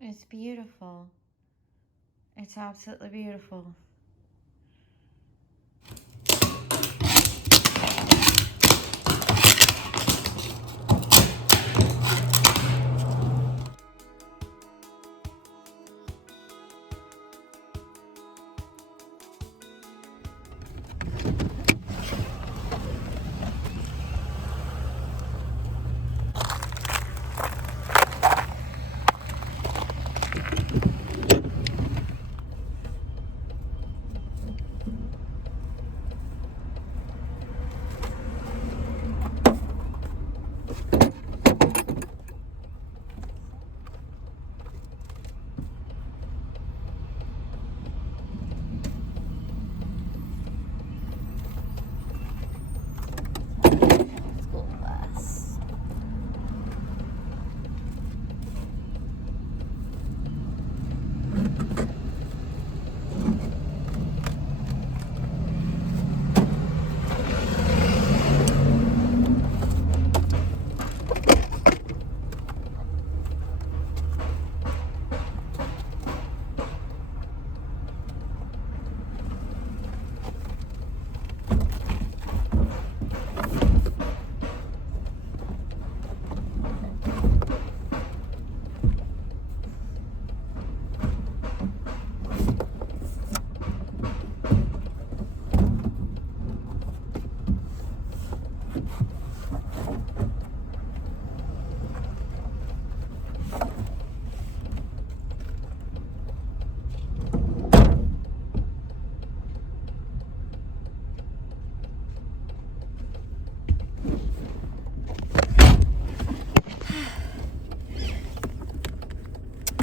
It's beautiful. It's absolutely beautiful.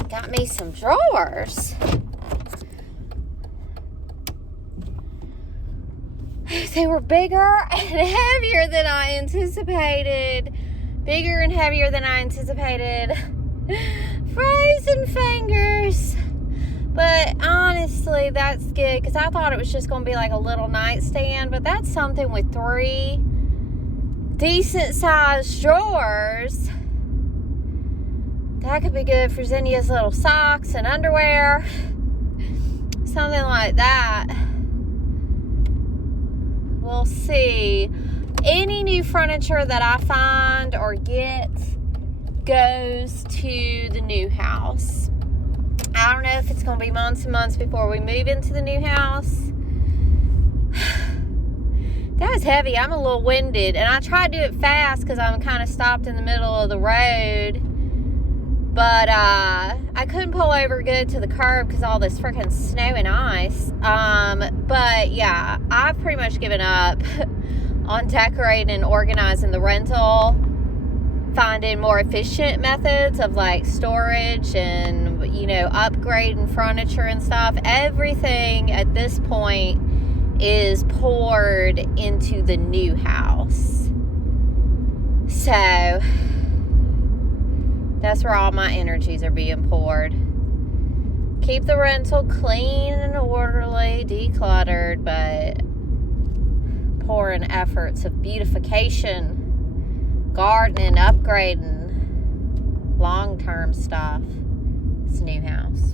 Got me some drawers. They were bigger and heavier than I anticipated. Bigger and heavier than I anticipated. Frozen fingers. But honestly, that's good because I thought it was just going to be like a little nightstand. But that's something with 3 decent sized drawers. That could be good for Zinnia's little socks and underwear. Something like that. We'll see. Any new furniture that I find or get goes to the new house. I don't know if it's going to be months and months before we move into the new house. That was heavy. I'm a little winded. And I tried to do it fast because I'm kind of stopped in the middle of the road. But I couldn't pull over good to the curb because all this freaking snow and ice. But yeah, I've pretty much given up on decorating and organizing the rental. Finding more efficient methods of like storage and, you know, upgrading furniture and stuff. Everything at this point is poured into the new house. So that's where all my energies are being poured. Keep the rental clean and orderly, decluttered, but pouring efforts of beautification, gardening, upgrading, long-term stuff. It's a new house.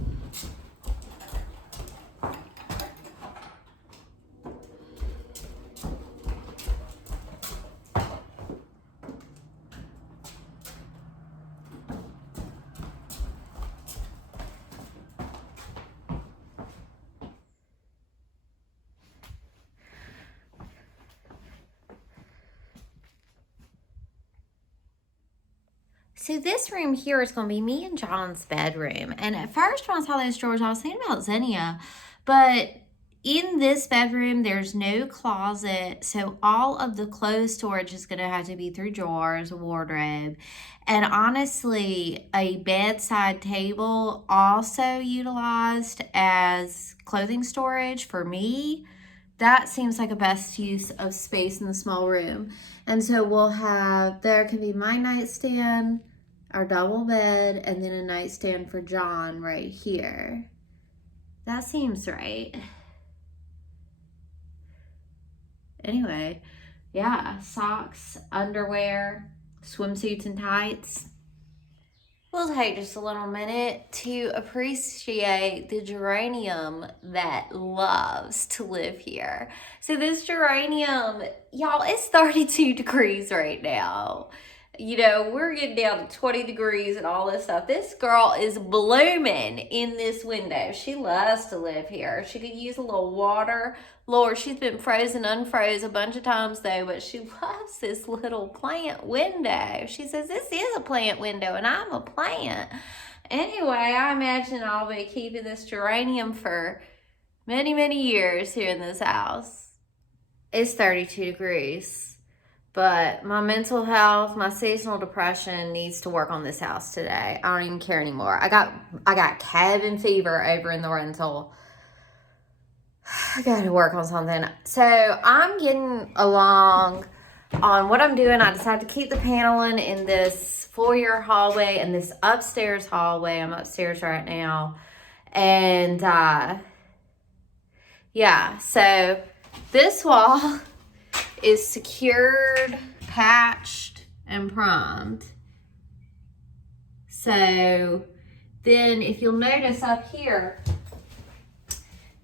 So this room here is going to be me and John's bedroom. And at first when I saw those drawers, I was thinking about Zinnia. But in this bedroom, there's no closet. So all of the clothes storage is going to have to be through drawers, a wardrobe. And honestly, a bedside table also utilized as clothing storage for me. That seems like a best use of space in the small room. And so we'll have, there can be my nightstand, our double bed, and then a nightstand for John right here. That seems right. Anyway, yeah, socks, underwear, swimsuits and tights. We'll take just a little minute to appreciate the geranium that loves to live here. So this geranium, y'all, it's 32 degrees right now. You know, we're getting down to 20 degrees and all this stuff. This girl is blooming in this window. She loves to live here. She could use a little water. Lord, she's been frozen, unfroze a bunch of times though, but she loves this little plant window. She says, this is a plant window and I'm a plant. Anyway, I imagine I'll be keeping this geranium for many, many years here in this house. It's 32 degrees. But my mental health, my seasonal depression needs to work on this house today. I don't even care anymore. I got cabin fever over in the rental. I got to work on something. So I'm getting along on what I'm doing. I decided to keep the paneling in this foyer hallway and this upstairs hallway. I'm upstairs right now. And yeah, so this wall is secured, patched, and primed. So then if you'll notice up here,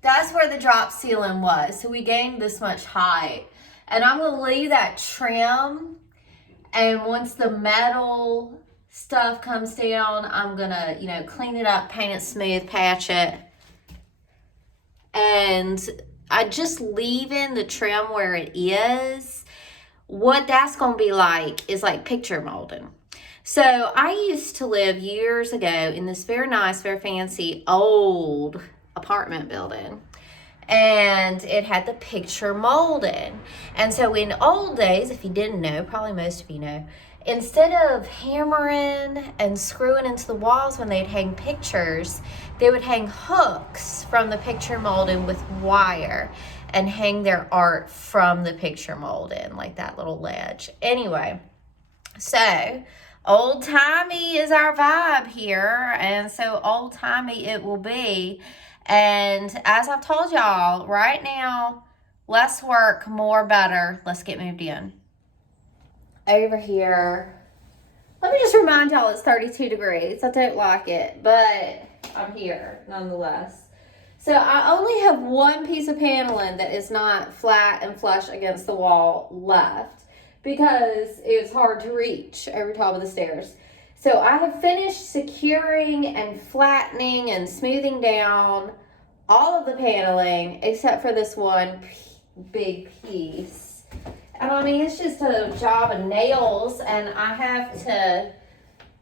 that's where the drop ceiling was. So we gained this much height. And I'm gonna leave that trim, and once the metal stuff comes down, I'm gonna, you know, clean it up, paint it smooth, patch it. And I just leaving the trim where it is. What that's going to be like is like picture molding. So I used to live years ago in this very nice, very fancy old apartment building. And it had the picture molding. And so in old days, if you didn't know, probably most of you know, instead of hammering and screwing into the walls when they'd hang pictures, they would hang hooks from the picture molding with wire and hang their art from the picture molding, like that little ledge. Anyway, so old-timey is our vibe here, and so old-timey it will be. And as I've told y'all, right now, less work, more better. Let's get moved in. Over here, let me just remind y'all it's 32 degrees. I don't like it, but I'm here nonetheless. So I only have one piece of paneling that is not flat and flush against the wall left because it's hard to reach over top of the stairs. So I have finished securing and flattening and smoothing down all of the paneling except for this one big piece. And I mean, it's just a job of nails, and I have to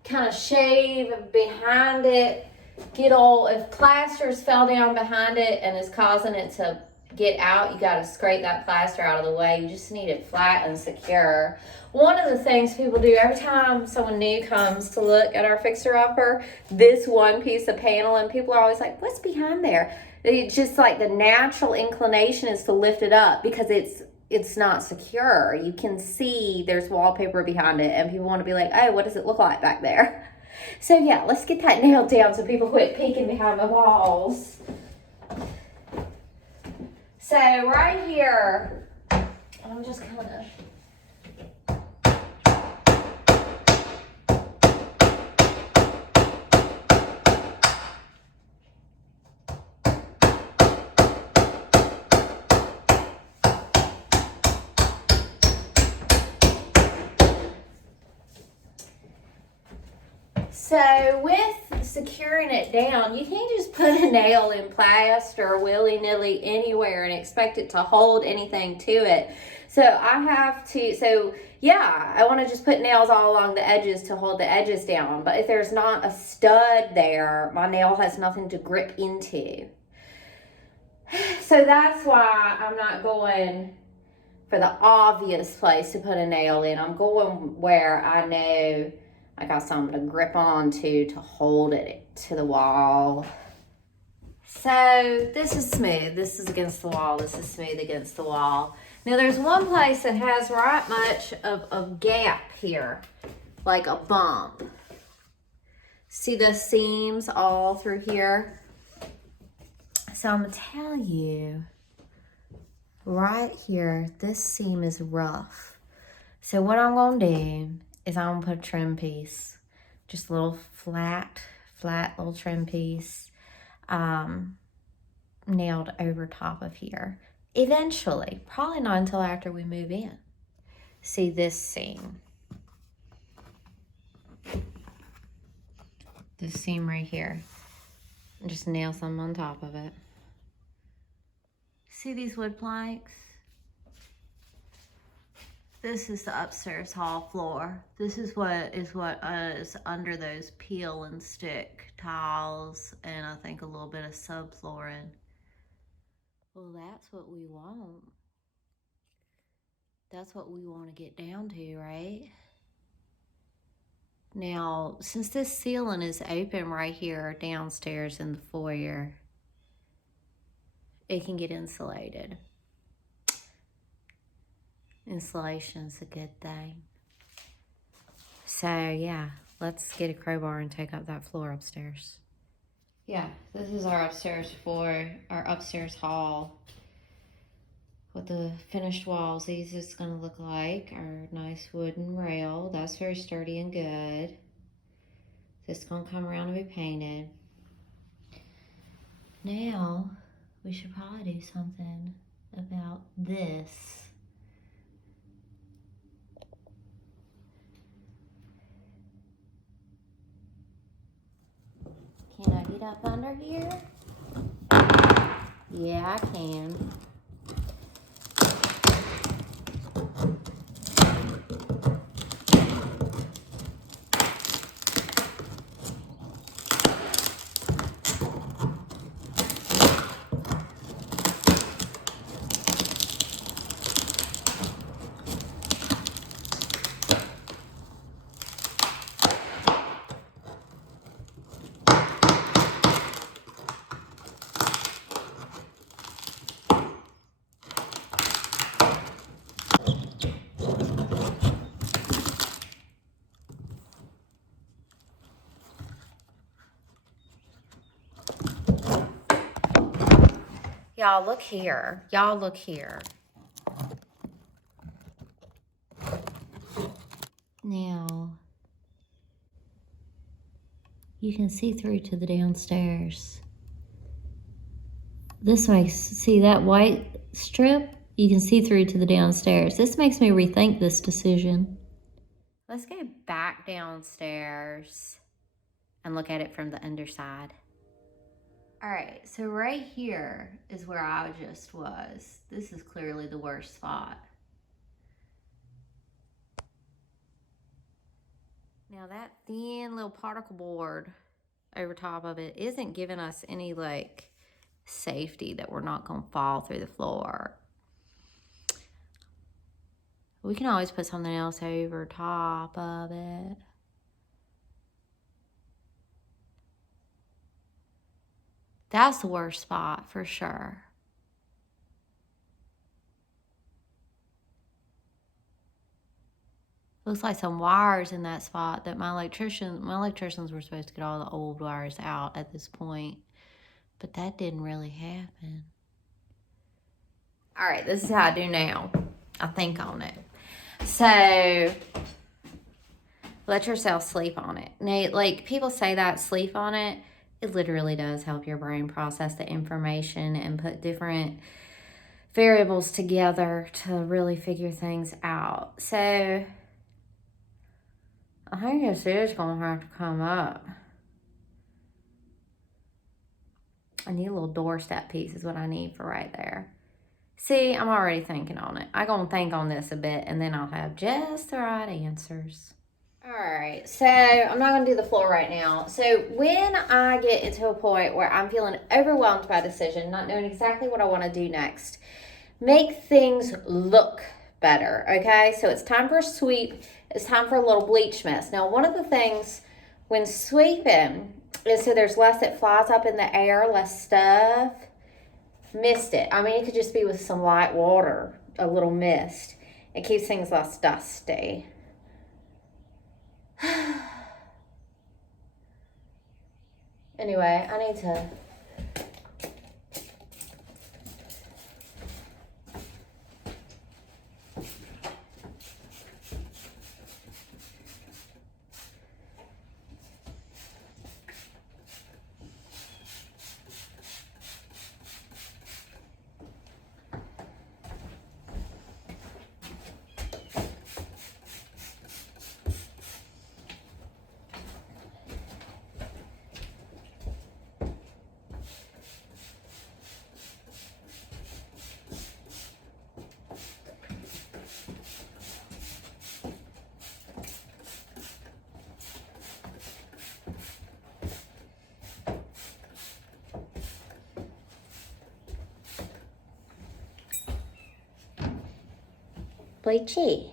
kind of shave behind it, get all, if plasters fell down behind it and is causing it to get out, you got to scrape that plaster out of the way. You just need it flat and secure. One of the things people do every time someone new comes to look at our fixer-upper, this one piece of paneling, people are always like, what's behind there? It's just like the natural inclination is to lift it up because it's not secure. You can see there's wallpaper behind it, and people want to be like, oh, what does it look like back there? So yeah, let's get that nailed down so people quit peeking behind the walls. So right here, I'm just kind of So with securing it down, you can't just put a nail in plaster willy-nilly anywhere and expect it to hold anything to it. So I have to, I want to just put nails all along the edges to hold the edges down. But if there's not a stud there, my nail has nothing to grip into. So that's why I'm not going for the obvious place to put a nail in. I'm going where I know I got something to grip onto to hold it to the wall. So this is smooth. This is against the wall. This is smooth against the wall. Now there's one place that has right much of a gap here, like a bump. See the seams all through here? So I'm gonna tell you, right here, this seam is rough. So what I'm gonna do is I'm gonna put a trim piece Just a little flat little trim piece nailed over top of here. Eventually, probably not until after we move in. See this seam. This seam right here. And just nail some on top of it. See these wood planks? This is the upstairs hall floor. This is what is under those peel and stick tiles, and I think a little bit of subflooring. Well, that's what we want. That's what we want to get down to, right? Now, since this ceiling is open right here downstairs in the foyer, it can get insulated. Insulation's a good thing. So yeah, let's get a crowbar and take up that floor upstairs. Yeah, this is our upstairs floor, our upstairs hall with the finished walls. These is gonna look like our nice wooden rail. That's very sturdy and good. This is gonna come around and be painted. Now, we should probably do something about this. Can I get up under here? Yeah, I can. Y'all look here. Y'all look here. Now, you can see through to the downstairs. This makes, see that white strip? You can see through to the downstairs. This makes me rethink this decision. Let's go back downstairs and look at it from the underside. All right, so right here is where I just was. This is clearly the worst spot. Now that thin little particle board over top of it isn't giving us any like safety that we're not gonna fall through the floor. We can always put something else over top of it. That's the worst spot for sure. Looks like some wires in that spot that my electricians were supposed to get all the old wires out at this point, but that didn't really happen. All right, this is how I do now. I think on it. So let yourself sleep on it. Now, like people say that sleep on it, it literally does help your brain process the information and put different variables together to really figure things out. So I think this is gonna have to come up. I need a little doorstep piece is what I need for right there. See, I'm already thinking on it. I'm gonna think on this a bit and then I'll have just the right answers. All right, so I'm not gonna do the floor right now. So when I get into a point where I'm feeling overwhelmed by a decision, not knowing exactly what I wanna do next, make things look better, okay? So it's time for a sweep. It's time for a little bleach mist. Now, one of the things when sweeping is so there's less that flies up in the air, less stuff. Mist it. I mean, it could just be with some light water, a little mist. It keeps things less dusty. Anyway, I need to play chi.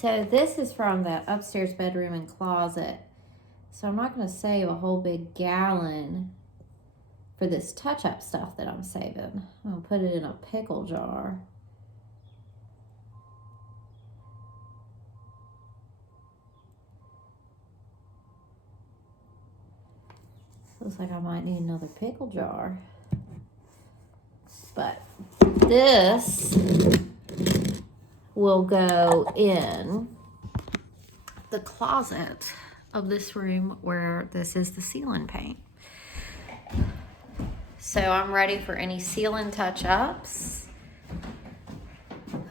So this is from the upstairs bedroom and closet. So I'm not going to save a whole big gallon for this touch-up stuff that I'm saving. I'm going to put it in a pickle jar. Looks like I might need another pickle jar. But this will go in the closet of this room where this is the ceiling paint. So I'm ready for any ceiling touch-ups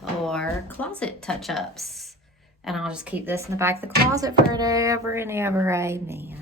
or closet touch-ups. And I'll just keep this in the back of the closet forever and ever, amen.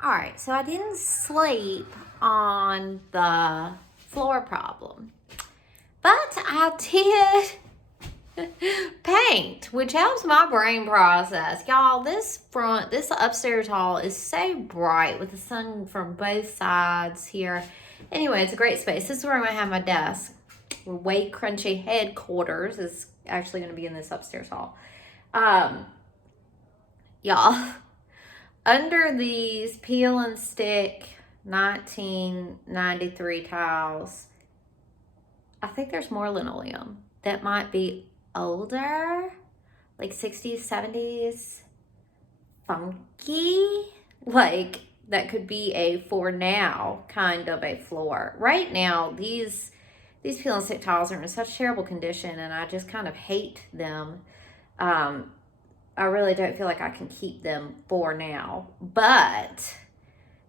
All right, so I didn't sleep on the floor problem, but I did paint, which helps my brain process. Y'all, this upstairs hall is so bright with the sun from both sides here. Anyway, it's a great space. This is where I'm gonna have my desk. WayCrunchy headquarters is actually gonna be in this upstairs hall. Y'all, under these peel and stick 1993 tiles, I think there's more linoleum that might be older, like 60s, 70s, funky, like that could be a for now kind of a floor. Right now, these peel and stick tiles are in such terrible condition, and I just kind of hate them. I really don't feel like I can keep them for now. But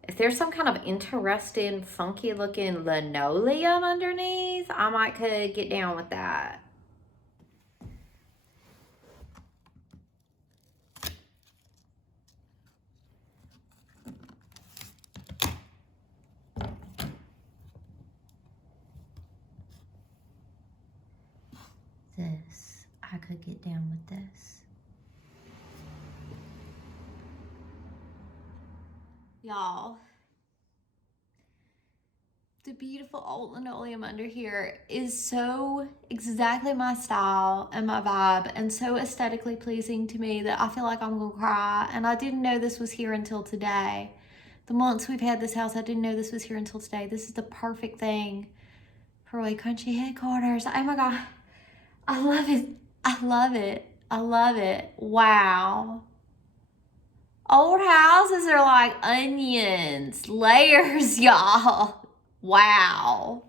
if there's some kind of interesting, funky looking linoleum underneath, I might could get down with that. This, I could get down with this. Y'all, the beautiful old linoleum under here is so exactly my style and my vibe, and so aesthetically pleasing to me that I feel like I'm gonna cry. And I didn't know this was here until today. The months we've had this house, I didn't know this was here until today. This is the perfect thing for WayCrunchy headquarters. Oh my God. I love it. I love it. I love it. Wow. Old houses are like onions, layers, y'all. Wow.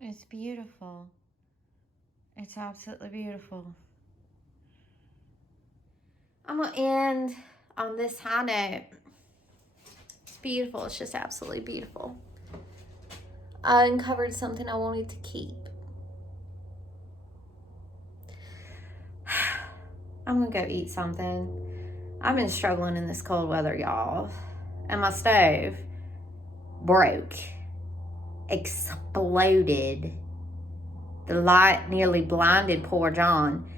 It's beautiful. It's absolutely beautiful. I'm going to end on this high note. It's beautiful. It's just absolutely beautiful. I uncovered something I wanted to keep. I'm going to go eat something. I've been struggling in this cold weather, y'all. And my stove broke. Exploded. The light nearly blinded poor John.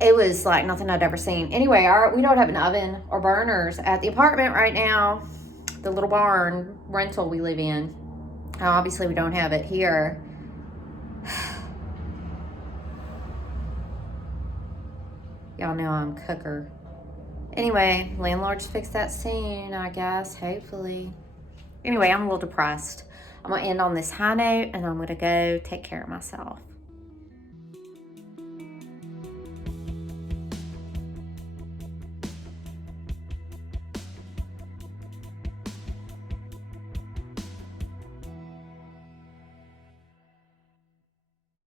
It was like nothing I'd ever seen. Anyway, we don't have an oven or burners at the apartment right now. The little barn rental we live in. Obviously, we don't have it here. Y'all know I'm a cooker. Anyway, landlords fix that soon, I guess, hopefully. Anyway, I'm a little depressed. I'm going to end on this high note, and I'm going to go take care of myself.